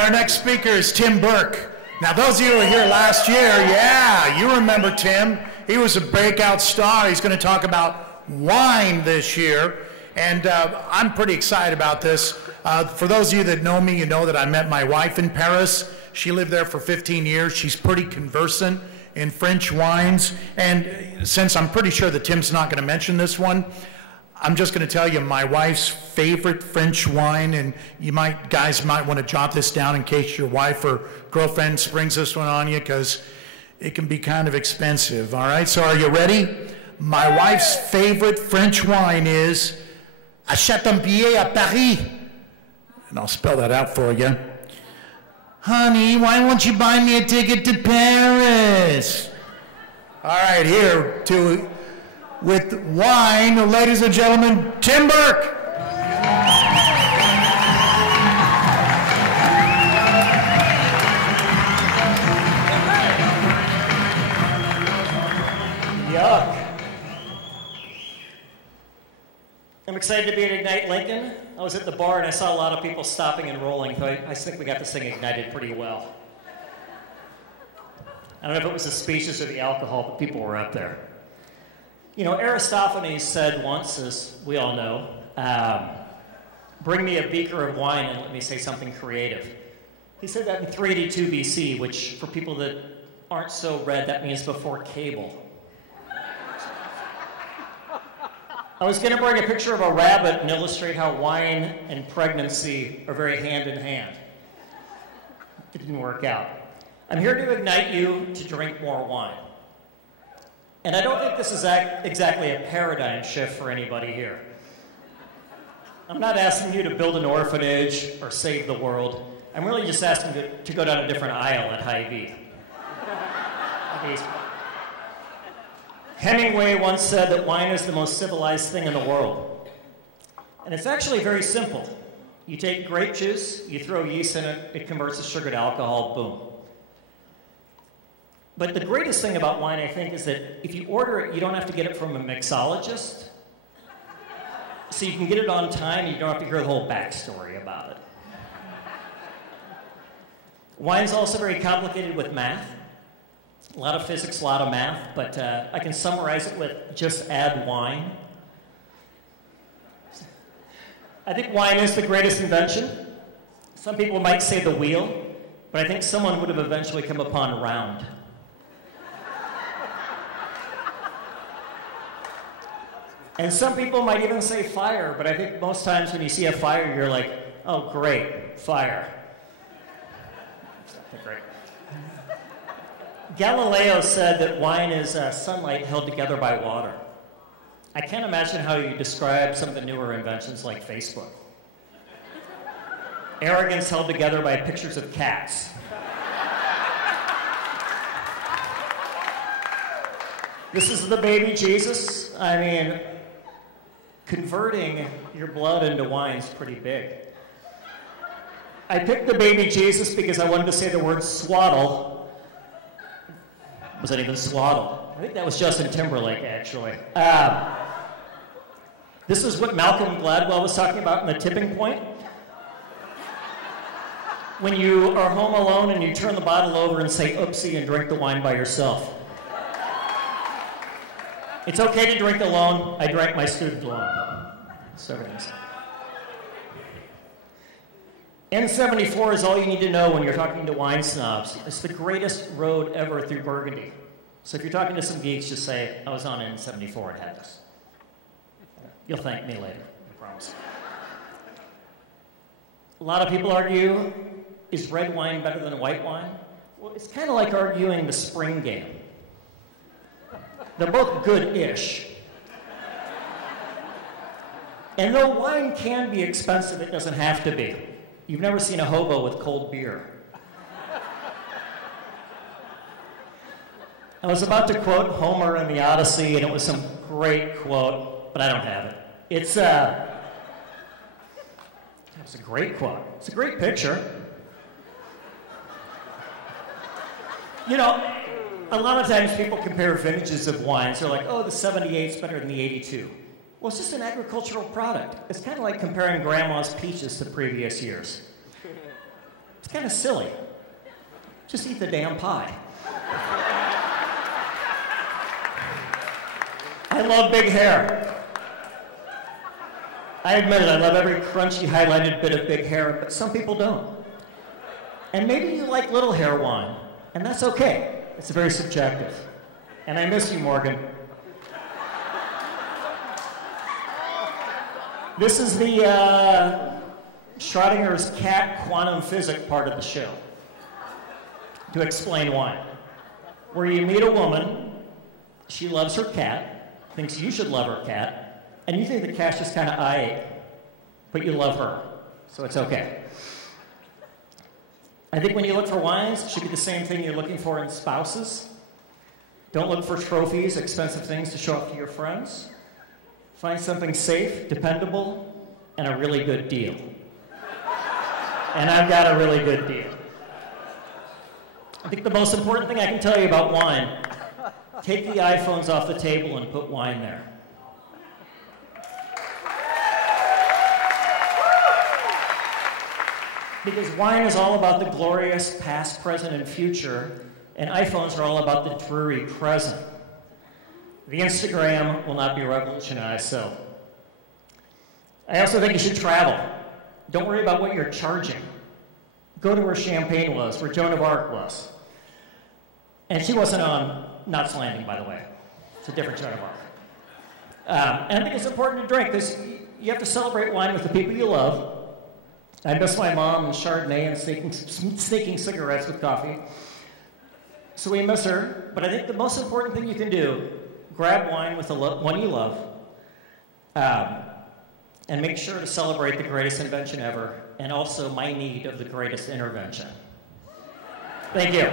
our next speaker is Tim Burke. Now, those of you who were here last year, yeah, you remember Tim. He was a breakout star. He's going to talk about wine this year, and I'm pretty excited about this. For those of you that know me, you know that I met my wife in Paris. She lived there for 15 years. She's pretty conversant in French wines, and since I'm pretty sure that Tim's not going to mention this one, I'm just going to tell you my wife's favorite French wine, and you guys might want to jot this down in case your wife or girlfriend springs this one on you, because it can be kind of expensive. All right, so are you ready? My wife's favorite French wine is a Chateaubriand à Paris, and I'll spell that out for you. Honey, why won't you buy me a ticket to Paris? All right, here to with wine, ladies and gentlemen, Tim Burke. Yuck. I'm excited to be at Ignite Lincoln. I was at the bar and I saw a lot of people stopping and rolling, so I think we got this thing ignited pretty well. I don't know if it was the speeches or the alcohol, but people were up there. You know, Aristophanes said once, as we all know, bring me a beaker of wine and let me say something creative. He said that in 382 BC, which for people that aren't so read, that means before cable. I was going to bring a picture of a rabbit and illustrate how wine and pregnancy are very hand in hand. It didn't work out. I'm here to ignite you to drink more wine. And I don't think this is exactly a paradigm shift for anybody here. I'm not asking you to build an orphanage or save the world. I'm really just asking you to go down a different aisle at Hy-Vee. Hemingway once said that wine is the most civilized thing in the world. And it's actually very simple. You take grape juice, you throw yeast in it, it converts the sugar to alcohol, boom. But the greatest thing about wine, I think, is that if you order it, you don't have to get it from a mixologist. So you can get it on time, and you don't have to hear the whole backstory about it. Wine's also very complicated with math. A lot of physics, a lot of math, but I can summarize it with just add wine. I think wine is the greatest invention. Some people might say the wheel, but I think someone would have eventually come upon round. And some people might even say fire, but I think most times when you see a fire, you're like, oh, great, fire. Great. Galileo said that wine is sunlight held together by water. I can't imagine how you describe some of the newer inventions like Facebook. Arrogance held together by pictures of cats. This is the baby Jesus. I mean, converting your blood into wine is pretty big. I picked the baby Jesus because I wanted to say the word swaddle. Was that even swaddle? I think that was Justin Timberlake, actually. This is what Malcolm Gladwell was talking about in The Tipping Point. When you are home alone and you turn the bottle over and say oopsie and drink the wine by yourself. It's okay to drink alone. I drank my student loan. So nice. N74 is all you need to know when you're talking to wine snobs. It's the greatest road ever through Burgundy. So if you're talking to some geeks, just say, I was on N74 and had this. You'll thank me later, I promise. A lot of people argue, is red wine better than white wine? Well, it's kind of like arguing the spring game. They're both good-ish. And though wine can be expensive, it doesn't have to be. You've never seen a hobo with cold beer. I was about to quote Homer in the Odyssey, and it was some great quote, but I don't have it. It's a great quote. It's a great picture. You know, a lot of times people compare vintages of wines. They're like, oh, the 78's better than the 82. Well, it's just an agricultural product. It's kind of like comparing grandma's peaches to previous years. It's kind of silly. Just eat the damn pie. I love big hair. I admit it, I love every crunchy highlighted bit of big hair, but some people don't. And maybe you like little hair wine, and that's okay. It's very subjective. And I miss you, Morgan. This is the Schrodinger's cat quantum physics part of the show, to explain wine. Where you meet a woman, she loves her cat, thinks you should love her cat, and you think the cat's just kind of I-8, but you love her, so it's okay. I think when you look for wines, it should be the same thing you're looking for in spouses. Don't look for trophies, expensive things to show off to your friends. Find something safe, dependable, and a really good deal. And I've got a really good deal. I think the most important thing I can tell you about wine, take the iPhones off the table and put wine there. Because wine is all about the glorious past, present, and future, and iPhones are all about the dreary present. The Instagram will not be revolutionized, so. I also think you should travel. Don't worry about what you're charging. Go to where Champagne was, where Joan of Arc was. And she wasn't on Knots Landing, by the way. It's a different Joan of Arc. And I think it's important to drink, because you have to celebrate wine with the people you love. I miss my mom and Chardonnay and sneaking cigarettes with coffee. So we miss her, but I think the most important thing you can do, grab wine with the one you love, and make sure to celebrate the greatest invention ever, and also my need of the greatest intervention. Thank you.